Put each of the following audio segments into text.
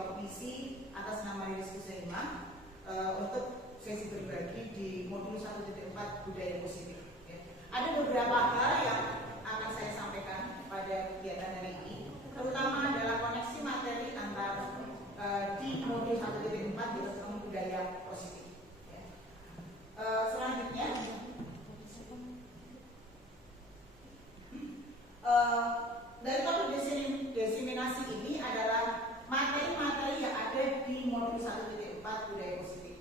Ketua Komisi atas nama Dewi Kusuma untuk sesi berbagi di modul 1.4 budaya positif. Ada beberapa hal yang akan saya sampaikan pada kegiatan hari ini, terutama adalah koneksi materi antar di modul 1.4 di tentang budaya positif. Selanjutnya, dari topik diseminasi ini adalah materi-materi yang ada di modul 1.4 budaya positif.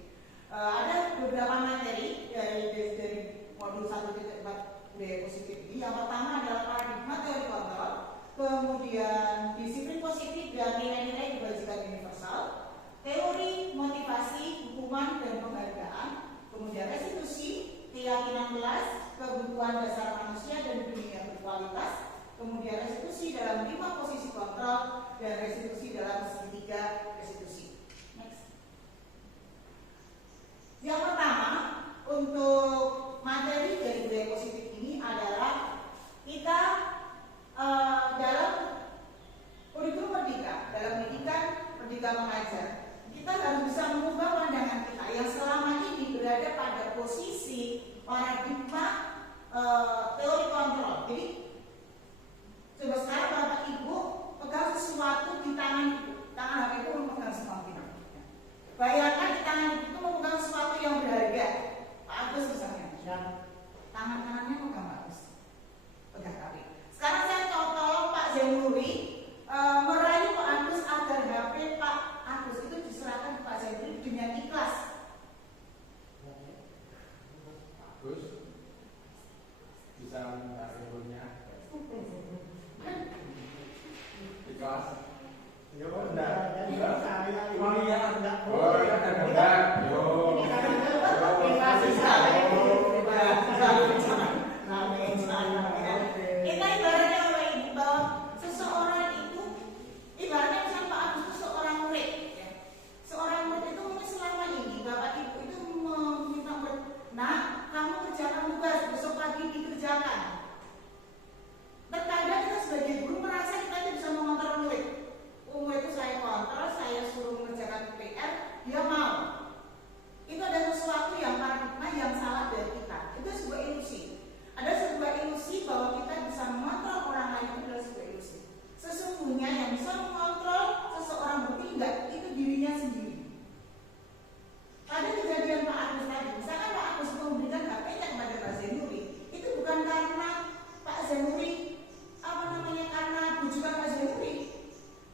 Ada beberapa materi dari modul 1.4 budaya positif ini. Yang pertama adalah paradigma teori kontrol, kemudian disiplin positif dan nilai-nilai kebajikan universal, teori motivasi, hukuman dan penghargaan, kemudian restitusi, keyakinan kelas, kebutuhan dasar manusia dan dunia berkualitas, kemudian restitusi dalam 5 posisi kontrol dan restitusi dalam segitiga restitusi. Next. Yang pertama, untuk materi dari budaya positif ini adalah kita dalam kurikulum merdeka, dalam pendidikan merdeka mengajar, kita harus bisa mengubah pandangan kita yang selama ini berada pada posisi paradigma teori kontrol. Jadi coba sekarang Bapak Ibu pegang sesuatu di tangan Ibu. Tangan Bapak Ibu memegang sesuatu. Bayangkan di tangan Ibu itu memegang sesuatu yang berharga. Pak Agus misalnya, dan tangan kanannya memegang Pak Agus. Pegang HP. Sekarang saya tolong Pak Zainuri merayu Pak Agus agar HP Pak Agus itu diserahkan ke Pak Zainuri dengan ikhlas. Agus bisa minta handphonenya. Ikhlas. Ya enggak. Enggak saya. Oh iya, enggak. Oh iya, enggak. Yo. Kita ibaratnya Bapak Ibu bahwa seseorang itu ibaratnya misalnya Pak Agus itu seorang murid. Seorang murid itu mungkin selama ini Bapak Ibu itu meminta murid, nah kamu kerjakan tugas besok pagi dikerjakan. Terkadang kita sebagai guru merasa kita itu bisa mengontrol murid. Murid itu saya kontrol, saya suruh mengerjakan PR, dia mau. Itu ada sesuatu yang paradigma yang salah dari kita. Itu sebuah ilusi. Ada sebuah ilusi bahwa kita bisa mengontrol orang lain, itu adalah sebuah ilusi. Sesungguhnya yang bisa mengontrol seseorang bertindak itu dirinya sendiri. Pada kejadian Pak Agus tadi, misalkan Pak Agus memberikan HP-nya kepada Pak Zainuri, itu bukan karena Pak Zainuri karena bujukan Pak Zainuri,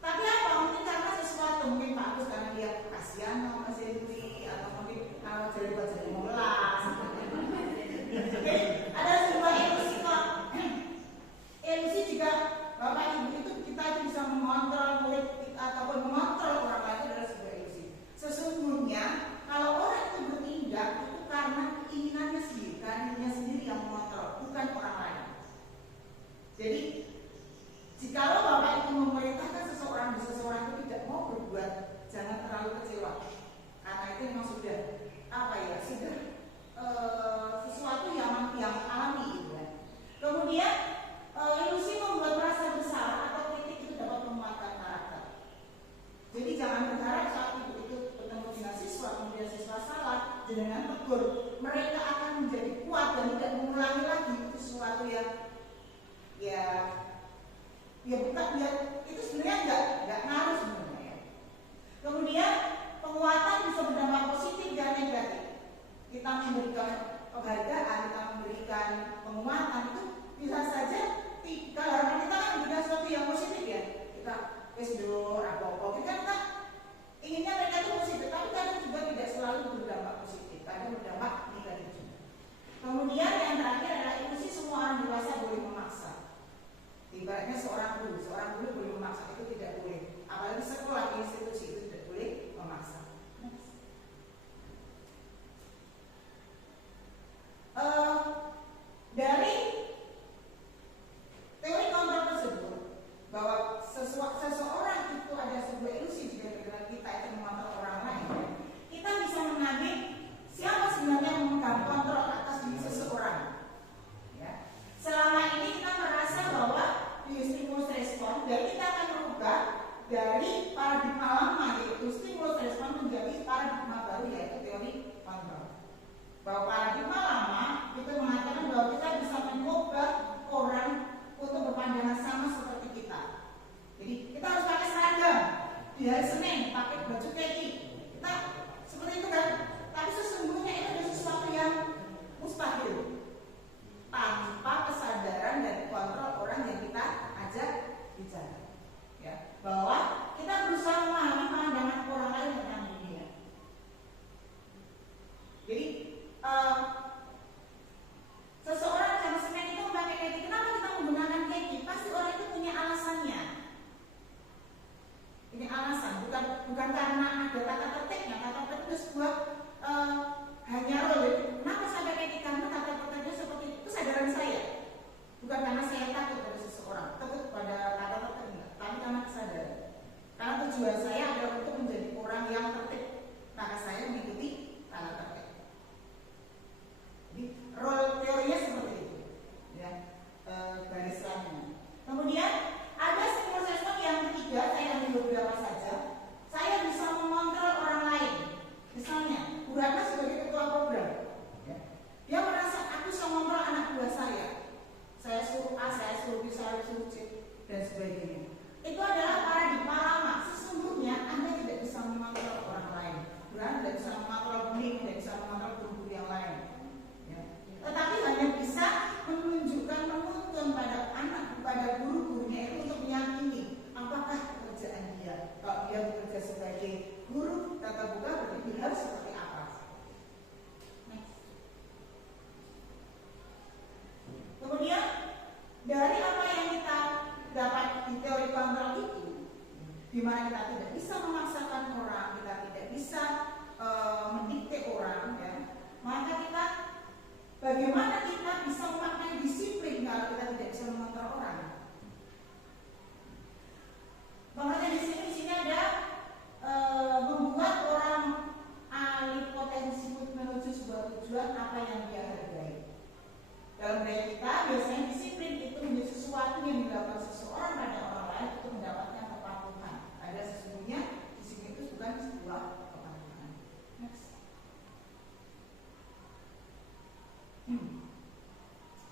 tapi apa? Mungkin karena sesuatu, mungkin Pak Agus karena dia kasihan sama Pak Zainuri, atau mungkin kalau jadi buat jadi memelas. Oke, ada sebuah ilusi kok. Ilusi jika Bapak Ibu itu kita itu bisa mengontrol murid ataupun mengontrol orang lain, itu adalah sebuah ilusi. Sesungguhnya kalau orang itu bertindak itu karena keinginannya sendiri, karena dirinya sendiri yang mengontrol, bukan orang lain. Jadi jikalau Bapak itu memerintahkan seseorang itu tidak mau berbuat, jangan terlalu kecewa. Karena itu memang sudah sudah sesuatu yang alami gitu kan. Kemudian ilusi membuat merasa bersalah atau kritik itu dapat memuatkan karakter. Jadi jangan berharap saat ibu itu bertemu dengan siswa, kemudian siswa salah, dengan tegur, mereka akan menjadi kuat dan tidak mengulangi lagi sesuatu yang bukan itu sebenarnya nggak ngaruh sebenarnya ya. Kemudian penguatan bisa berdampak positif dan negatif. Kita memberikan penghargaan, kita memberikan penguatan itu bisa saja kalau harapan kita kan memberikan sesuatu yang positif ya. Kita do apa kita inginnya mereka itu positif, tapi kadang juga tidak selalu berdampak positif, kadang berdampak negatif. Kemudian yang terakhir adalah ilusi semua orang dewasa boleh memaksa. Ibaratnya seorang guru ada tata tertibnya. Tata tertib itu sebuah hanya role. Kenapa saya pakai etika? Karena tata tertibnya seperti itu kesadaran saya. Bukan karena saya takut pada seseorang, takut pada tata tertib, tapi karena kesadaran. Karena tujuan saya adalah untuk menjadi orang yang tertib, maka saya mengikuti tata tertib. Jadi role teorinya seperti itu, ya, garis lainnya. Kemudian ada stimulus respon yang ketiga, saya ambil beberapa saja. Saya bisa mengontrol orang lain. Misalnya, Bu Ratna sebagai ketua program, ya, dia merasa aku bisa mengontrol anak buah saya. Saya suruh A, saya suruh B, saya suruh C, dan sebagainya. Itu adalah paradigma lama. Sesungguhnya Anda tidak bisa mengontrol orang lain. Bukan tidak bisa mengontrol bullying, tidak bisa mengontrol guru-guru yang lain. Ya. Tetapi hanya bisa menunjukkan, menuntun pada anak, pada guru-gurunya itu untuk meyakini apakah pekerjaan dia. Kalau dia bekerja sebagai guru tata buka, berarti dia harus seperti apa. Next. Kemudian dari apa yang kita dapat di teori kontrol itu, di mana kita tidak bisa memaksakan orang, kita tidak bisa mendikte orang, ya, maka kita bagaimana kita bisa memaknai disiplin kalau kita tidak bisa mengontrol orang. Pengertian di sini ada membuat orang alih potensi menuju sebuah tujuan apa yang dia hargai. Dalam budaya kita biasanya disiplin itu menjadi sesuatu yang dilakukan seseorang pada orang lain untuk mendapatkan kepatuhan. Ada sesungguhnya disiplin itu bukan sebuah kepatuhan. Next.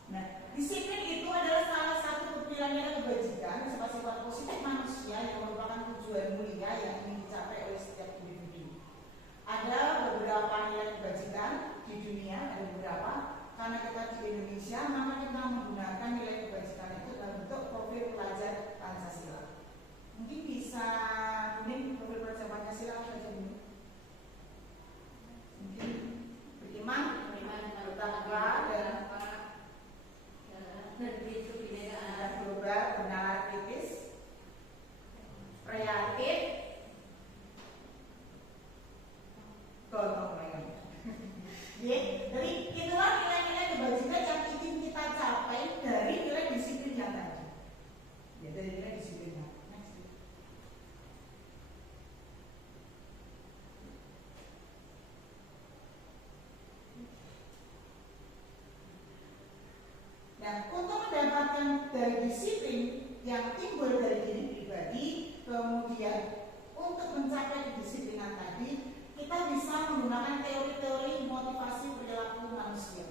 Nah, disiplin itu adalah salah satu pilar kebajikan, sifat-sifat positif manusia yang merupakan tujuan mulia yang ingin dicapai oleh setiap individu. Ada beberapa nilai kebajikan di dunia, ada beberapa. Karena kita di Indonesia, maka kita menggunakan nilai kebajikan itu dalam bentuk profil pelajar Pancasila. Mungkin bisa kuning profil pelajar Pancasila apa aja ini? Mungkin beriman, bertakwa, dan global, bernalar kritis, kreatif, gotong royong. Jadi itulah nilai-nilai kebajikan yang ingin kita capai dari nilai disiplin yang tadi. Ya, dari nilai disiplin. Next. Nah, untuk mendapatkan dari disiplin yang timbul dari diri pribadi, kemudian untuk mencapai kedisiplinan tadi, kita bisa menggunakan teori-teori motivasi perilaku manusia.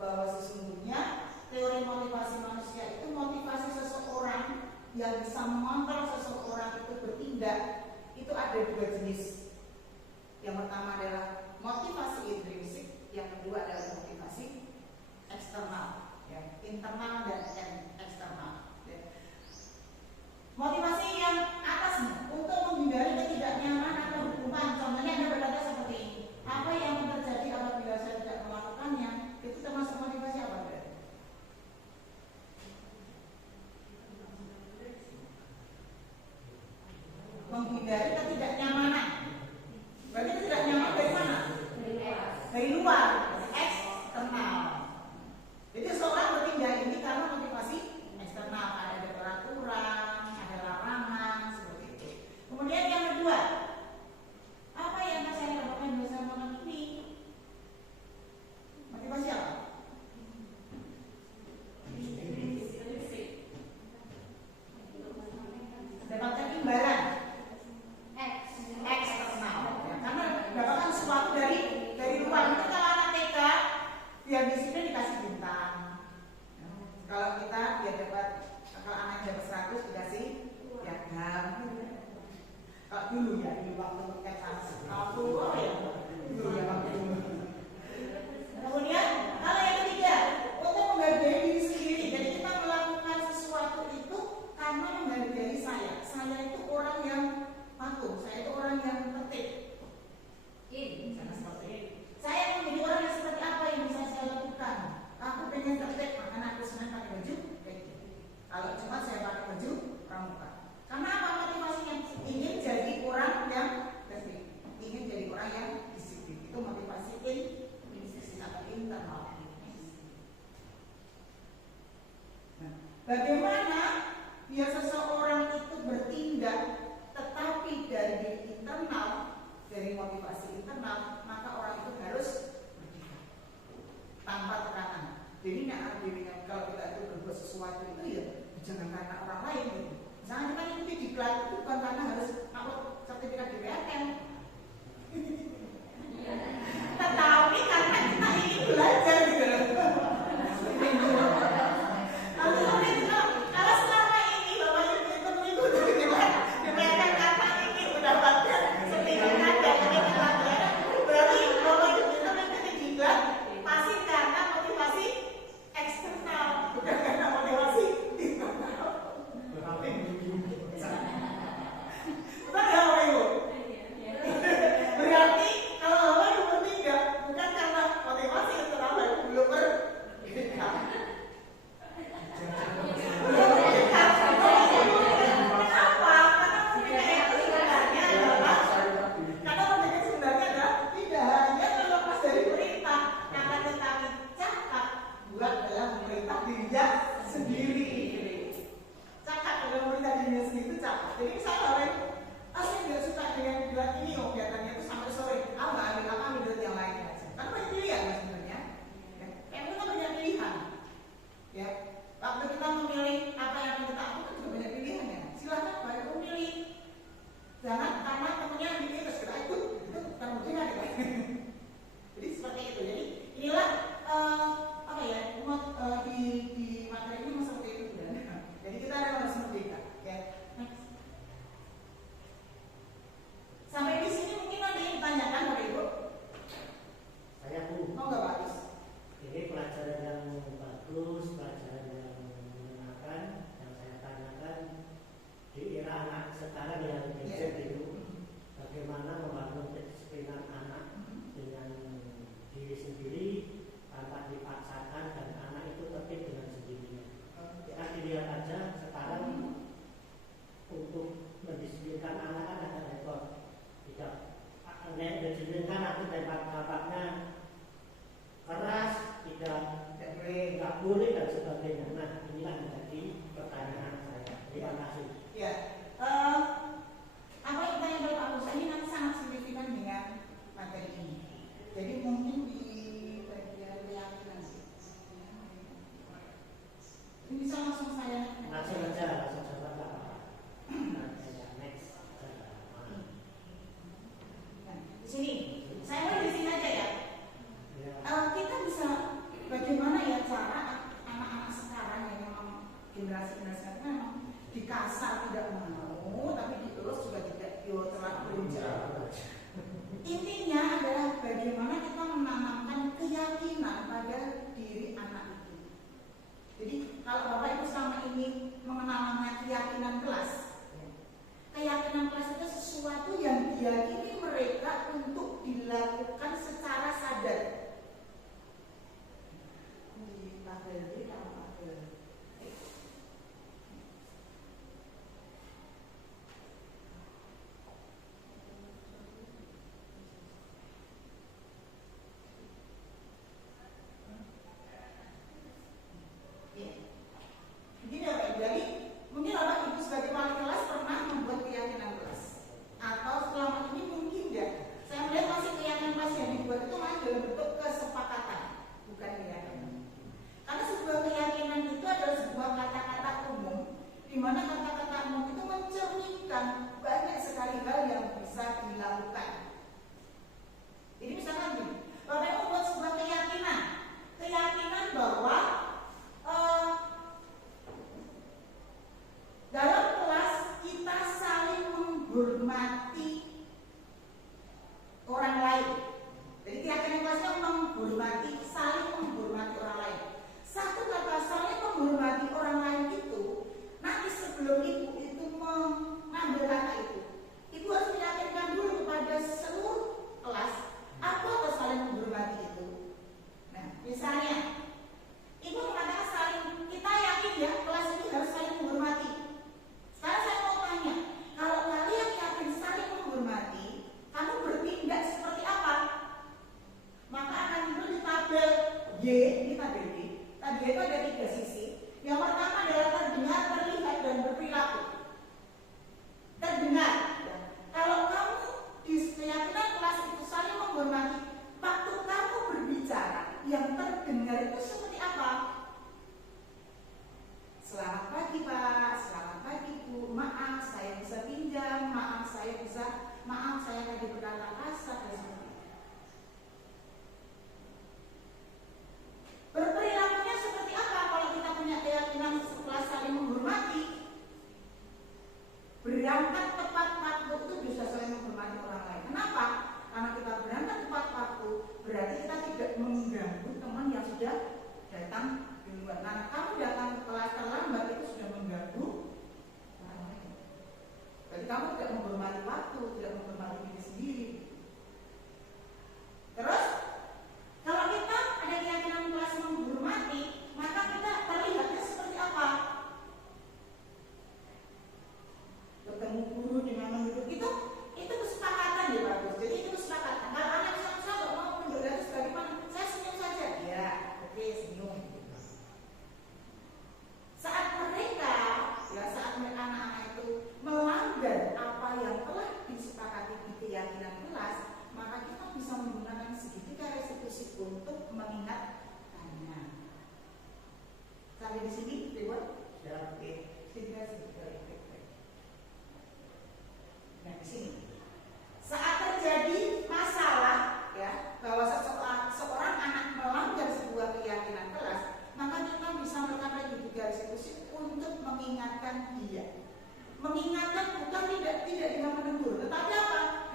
Bahwa sesungguhnya teori motivasi manusia itu motivasi seseorang yang bisa mengontrol seseorang itu bertindak. Itu ada dua jenis. Yang pertama adalah motivasi intrinsik, yang kedua adalah motivasi eksternal, ya, internal dan eksternal. Ya. Motivasi yang atasnya untuk menghindari ketidaknyamanan atau hukuman. Contohnya Anda berkata seperti ini, apa yang terjadi apabila saya tidak melakukannya? Itu termasuk motivasi apa?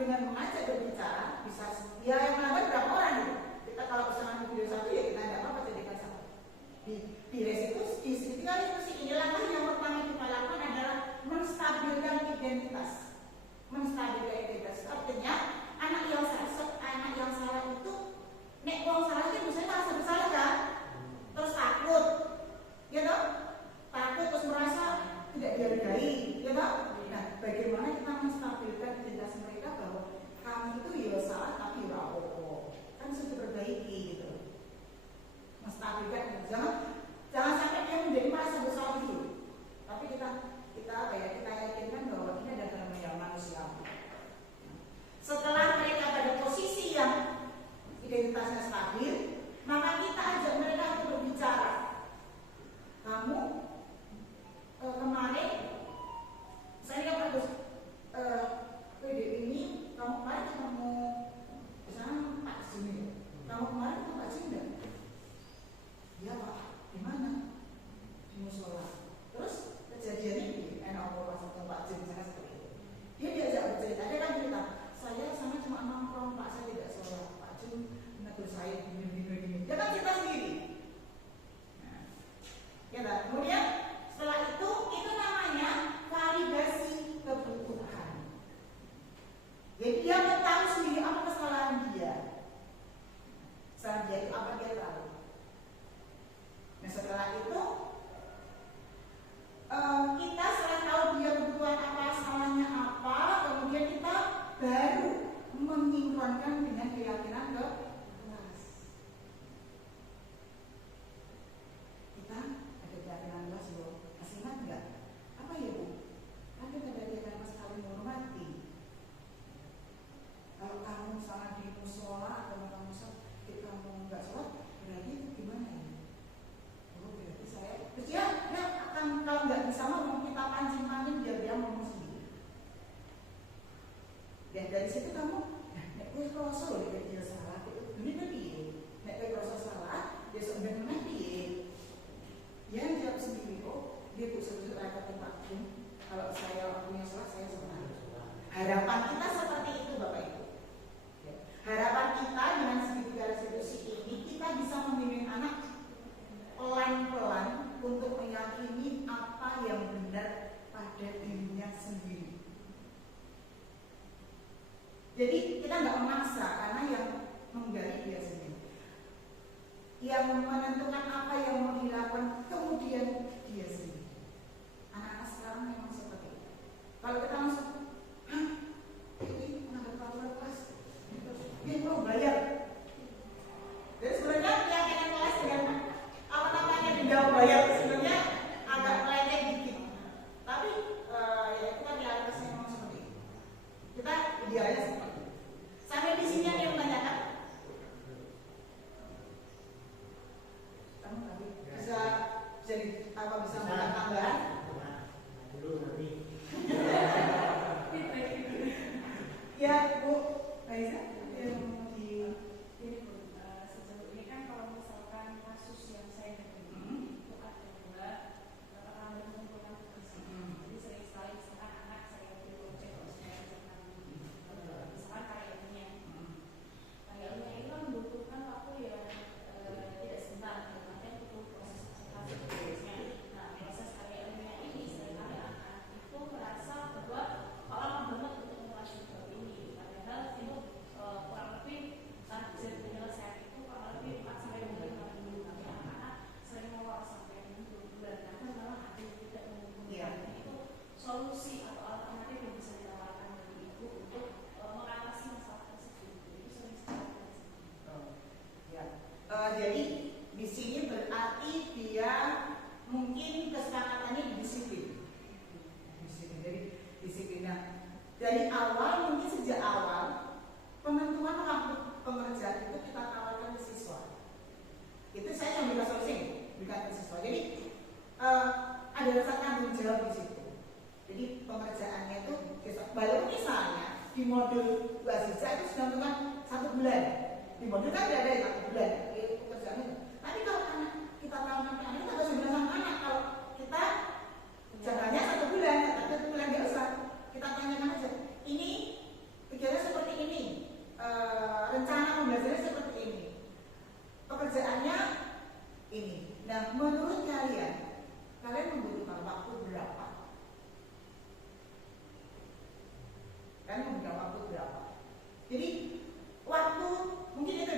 dengan mengajak berbicara bisa ya yang melanggar berapa orang gitu. Kita kalau pesanan video satu ya kita tidak apa-apa jadikan satu. Di resiko di tinggal diskusi ini langkah yang pertama kita lakukan adalah menstabilkan identitas. Menstabilkan identitas artinya anak yang salah itu nek wong salah itu misalnya merasa bersalah kan, terus takut, gitu, takut terus merasa tidak dihargai, gitu. Nah, bagaimana kita menstabilkan identitas mereka bahwa kamu itu ya salah tapi ya apa-apa, kan sudah diperbaiki gitu. Menstabilkan, jangan sampai dia menjadi merasa bersalah dulu, tapi kita yakinkan bahwa ini adalah yang manusia. Setelah mereka pada posisi yang identitasnya stabil, maka kita ajak mereka untuk berbicara. Kamu kemarin saya bagus PDW ini kamu kemarin ketemu misalnya Pak Jin, kamu kemarin ketemu Pak Jin enggak? Iya Pak, di mana? Di musola. Terus kejadian ini enak apa pas Pak Jin misalnya seperti itu. Dia diajak bercerita, dia kan cerita, saya sama cuma nongkrong Pak, saya tidak sholat. Pak Jin menegur saya gini. Dia kan cerita sendiri. Nah, ya kan? Kemudian setelah itu namanya validasi kebutuhan. Jadi dia mau tahu sendiri apa kesalahan dia. Kesalahan dia itu apa dia tahu. Nah setelah itu kita setelah tahu dia kebutuhan apa, salahnya apa, kemudian kita baru menyinkronkan dengan keyakinan ke kelas. Kita ada keyakinan kelas loh. Masih ingat enggak? Apa ya Bu? Kan kita ada keyakinan kelas saling menghormati. Kalau kamu misalnya di musola atau kamu nggak sholat, berarti itu gimana ya? Oh berarti saya, terus dia akan kalau nggak bisa ngomong kita pancing biar dia ngomong sendiri. Dan dari situ kamu, nek kowe krasa lho nek dia salah, ini kan piye? Nek kowe krasa salah, dia sebenarnya piye? Dia jawab sendiri kok, dia berusaha rapat Pak Jin. Kalau saya punya salah, saya sebenarnya. Harapan kita seperti itu Bapak Ibu. Harapan kita dengan segitiga restitusi ini, kita bisa membimbing anak pelan-pelan untuk meyakini apa yang benar pada dirinya sendiri. Jadi kita nggak memaksa karena yang menggali dia sendiri, yang menentukan apa yang mau dilakukan kemudian dia sendiri. Anak-anak sekarang memang seperti itu. Kalau kita langsung, ini mengambil peraturan kelas, dia mau bayar. Jadi sebenarnya keyakinan kelas dengan apa namanya dijawab bayar sebenarnya agak melenceng dikit. Tapi ya itu kan realitasnya memang seperti itu. Kita idealnya seperti itu. Sampai di sini ada yang menanyakan. Kamu tadi bisa jadi apa bisa menambah tambahan? Dulu nanti. Ya Bu, Raisa yang di sejauh ini kan kalau misalkan kasus yang saya hadapi itu adalah orang mengumpulkan tugas. Jadi sering sekali misalkan anak saya project kalau saya misalkan karyanya itu kan membutuhkan waktu yang tidak sebentar, artinya butuh proses presentasinya. Nah proses karyanya ini seringkali anak itu merasa bahwa orang banget untuk menguasai bab ini, padahal itu kurang lebih bisa penyelesaian itu kurang lebih 4 sampai 5 minggu, tapi anak-anak sering molor sampai 2 bulan, karena malah ada yang tidak mengumpulkan. Itu solusi atau alternatif yang bisa ditawarkan dari ibu untuk mengatasi masalah tersebut. Itu sering sekali. Jadi di sini berarti dia mungkin kesepakatannya disiplin. Jadi disiplinnya dari awal, mungkin sejak awal penentuan waktu pengerjaan itu kita tawarkan ke siswa. Itu saya yang berikan solusi, berikan ke siswa. Jadi ada rasa tanggung jawab di situ. Jadi pengerjaannya itu baru misalnya di modul Basisa itu sudah menentukan 1 bulan. Di modul kan tidak ada 1 bulan pekerjaannya. Tapi kalau anak kita tahu nanti anak kita harus bilang sama anak kalau kita jangannya 1 bulan, 1 bulan nggak usah. Kita tanyakan aja. Ini kegiatan seperti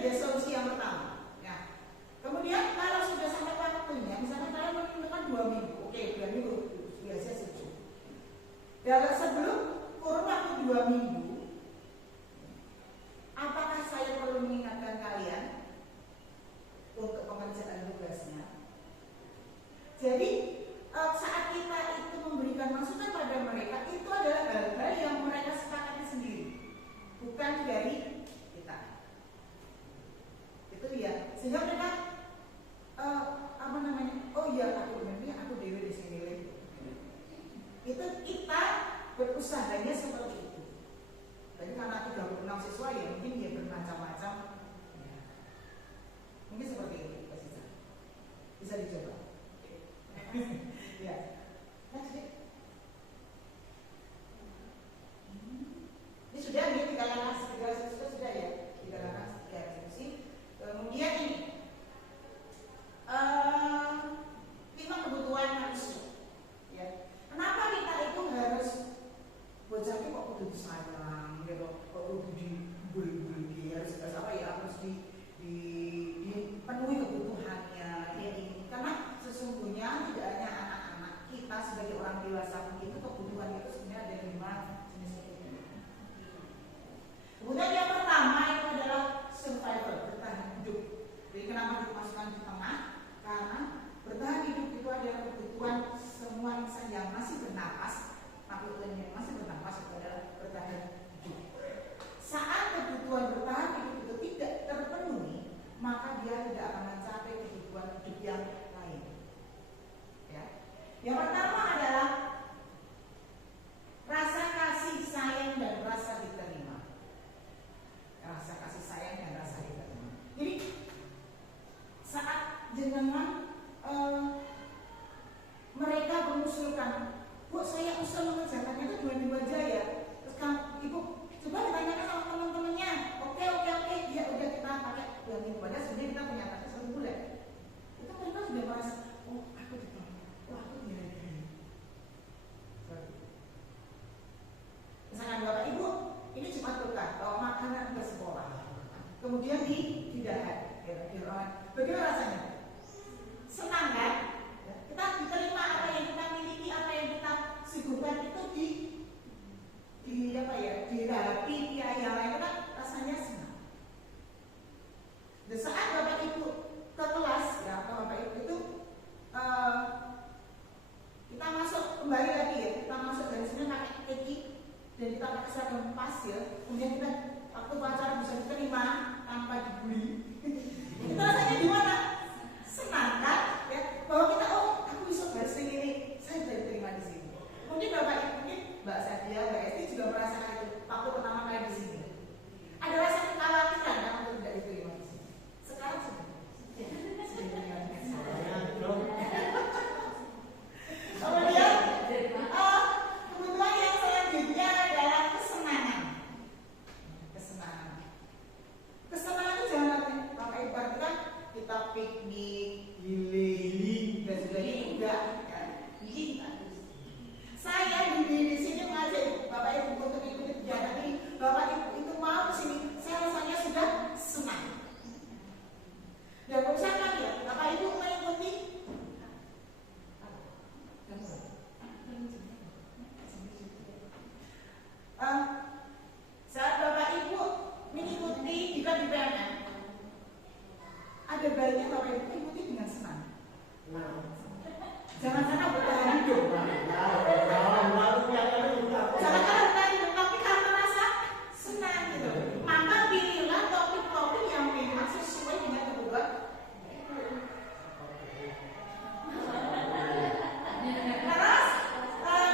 jadi solusi yang pertama. Ya. Kemudian kalau sudah sampai waktunya, misalnya kalian menentukan 2 minggu, oke 2 minggu biasa setuju. Dan sebelum kurun waktu 2 minggu, apakah saya perlu mengingatkan kalian untuk pengerjaan tugasnya? Jadi saat kita itu memberikan masukan pada mereka, itu adalah hal-hal yang mereka sepakati sendiri, bukan dari kita. Itu ya, sehingga mereka apa namanya? Oh iya, aku ini aku dewi di sini. Itu kita berusahanya seperti itu. Jadi karena 36 siswa ya mungkin dia bermacam-macam. Ya. Mungkin seperti itu, bisa dicoba. Ya. Ini sudah nih 3 langkah sudah ya. 3 langkah 3 eksekusi. Kemudian ini 5 kebutuhan manusia. Ya. Kenapa kita itu harus bocahnya kok kudu disayang, gitu, kok kudu dibully-bully, harus apa ya, harus dipenuhi kebutuhannya, ya ini. Karena sesungguhnya tidak hanya anak-anak, kita sebagai orang dewasa itu kebutuhan itu sebenarnya ada 5 jenis kebutuhan. Kemudian yang pertama itu adalah survival, bertahan hidup. Jadi kenapa dimasukkan di tengah? Karena bertahan hidup itu adalah kebutuhan semua insan yang masih bernapas, makhluk yang masih bernapas itu adalah bertahan hidup. Saat kebutuhan bertahan hidup itu tidak terpenuhi, maka dia tidak akan mencapai kebutuhan hidup yang lain. Ya. Yang pertama adalah rasa kasih sayang dan rasa diterima. Rasa kasih sayang dan rasa diterima. Jadi saat jenengan mereka mengusulkan, Bu, saya usul mengerjakannya itu 2 minggu aja ya. Terus Ibu coba ditanyakan sama teman-temannya. Oke, ya udah kita pakai 2 minggu aja. Sebenarnya kita punya target 1 bulan. Itu mereka sudah merasa, oh aku ditolong, oh aku dihargai. Misalkan Bapak Ibu, ini Jumat berkah, bawa makanan ke sekolah. Kemudian didahat, bagaimana rasanya? Senang kan? Kita diterima apa yang kita miliki, apa yang kita sibukkan itu dirapi, diayalah, itu kan rasanya senang. Dan saat Bapak Ibu ke kelas, ya Bapak Ibu itu kita masuk kembali lagi ya, kita masuk dari sini pakai kaki dan kita pakai seragam pasir, kemudian kita waktu pacaran bisa diterima tanpa dibully. Itu rasanya gimana? Senang kan? Ya, bahwa kita aku bisa garis ini, saya sudah diterima di sini. Mungkin Bapak Ibu, mungkin Mbak Sadia, Mbak Esti juga merasakan itu waktu pertama kali di sini. Ada rasa kekhawatiran kan untuk tidak diterima di sini. Sekarang sudah. Kemudian kebutuhan yang selanjutnya adalah kesenangan. Kesenangan itu jangan pakai ibaratkan kita piknik, healing, dan sebagainya enggak. Saya di sini mengajak Bapak Ibu untuk ikuti kegiatan ini. Bapak Ibu itu mau ke sini, saya rasanya sudah senang. Dan usahakan ya, Bapak Ibu mengikuti saat Bapak Ibu mengikuti jika di PNM, ada baiknya Bapak Ibu mengikuti dengan senang. Jangan karena bertahan hidup. Jangan karena bertahan hidup, tapi karena rasa senang gitu. Maka pilihlah topik-topik yang memang sesuai dengan kebutuhan. Terus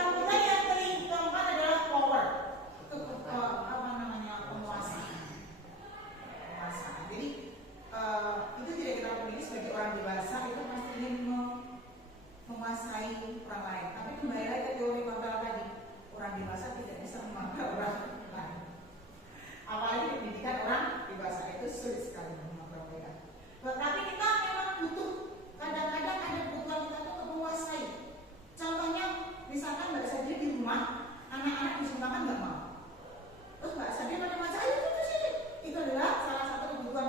kemudian yang keempat adalah power. Itu penguasaan. Jadi itu tidak kita pilih sebagai orang dewasa, itu pasti ingin menguasai orang lain. Tapi kembali lagi ke teori kontrol tadi, orang dewasa tidak bisa mengontrol orang lain. Apalagi pendidikan orang dewasa itu sulit sekali mengontrol mereka. Tetapi kita memang butuh, kadang-kadang ada kebutuhan kita tuh menguasai. Contohnya, misalkan Mbak Sadia di rumah, anak-anak disuruh makan nggak mau. Terus Mbak Sadia pada masa, ayo sini. Itu adalah salah satu kebutuhan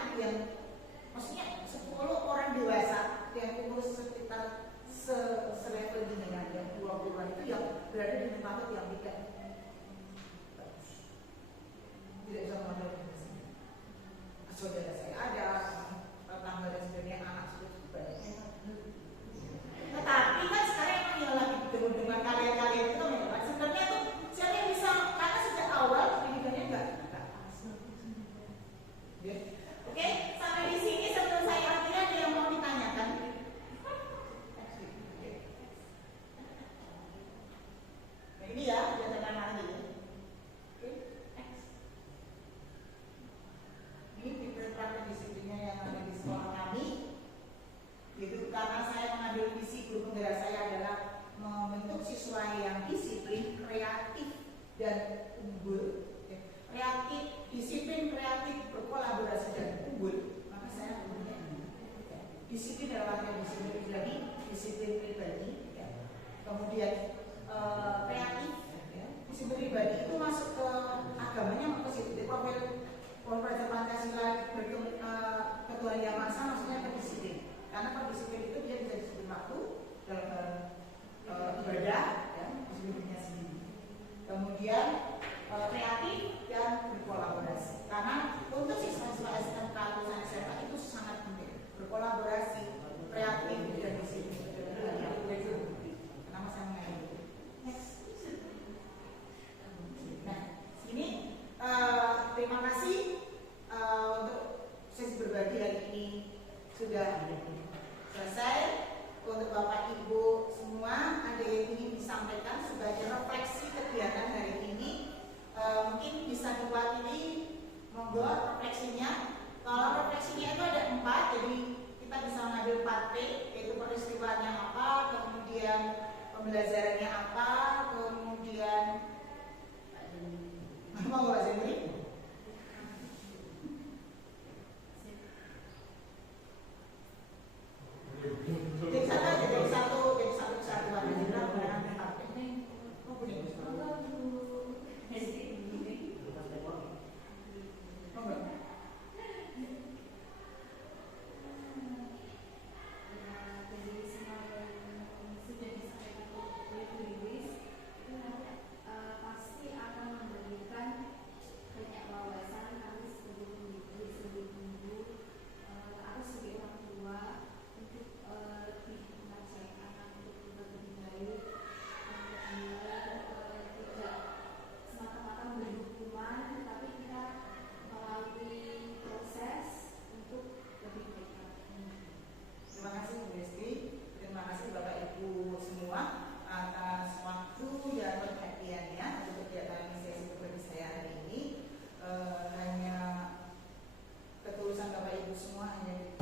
anak yang maksudnya 10 orang dewasa yang umur sekitar selevel dengan yang 20-an itu yang berada di tempat yang tidak bisa mengambil saudara saya ada, tetangga dan sebagainya, anak sudah banyak. Tetapi kan sekarang emang yang lagi dengan kalian-kalian itu memang sebenarnya tuh siapa yang bisa, karena sejak awal pendidikannya enggak pas. Oke, sampai di sini sebelum saya akhiri ada yang mau ditanyakan? Nah ini ya, biasakan lagi. Ini diperlukan disiplinnya yang ada di sekolah kami. Itu karena saya mengambil visi guru penggerak saya adalah membentuk siswa yang disiplin, kreatif, dan unggul. Kreatif, disiplin, kreatif, berkolaborasi dan unggul. Maka saya punya disiplin dalam arti disiplin pribadi, disiplin pribadi. Kemudian kreatif, disiplin pribadi itu masuk ke agamanya, ke situ profil Pelajar Pancasila ketuhanan yang maha maksudnya kedisiplin. Karena pendisiplin itu dia bisa disiplin waktu dalam ibadah dan disiplinnya sendiri. Kemudian kreatif dan berkolaborasi. Karena untuk siswa-siswa SMK lulusan SMK itu sangat penting berkolaborasi, kreatif dan disiplin. Kenapa saya mengenai itu? Nah, ini terima kasih untuk sesi berbagi hari ini sudah selesai. Untuk Bapak Ibu semua, ada yang ingin disampaikan sebagai refleksi kegiatan hari ini, mungkin bisa diwakili, monggo refleksinya. Kalau refleksinya itu ada 4, jadi kita bisa mengambil 4P, yaitu peristiwanya apa, kemudian pembelajarannya apa, kemudian monggo Pak Zendri. Jadi satu kesatuan. Pasti akan memberikan banyak wawasan kami sebagai guru, aku sebagai orang tua untuk lebih mengajak anak untuk lebih baik, kemudian tidak semata-mata memberi hukuman, tapi kita melalui proses untuk lebih baik. Terima kasih Bu Desti, terima kasih Bapak Ibu semua atas waktu dan perhatiannya untuk kegiatan sesi berbagi saya hari ini. Hanya ketulusan Bapak Ibu semua hanya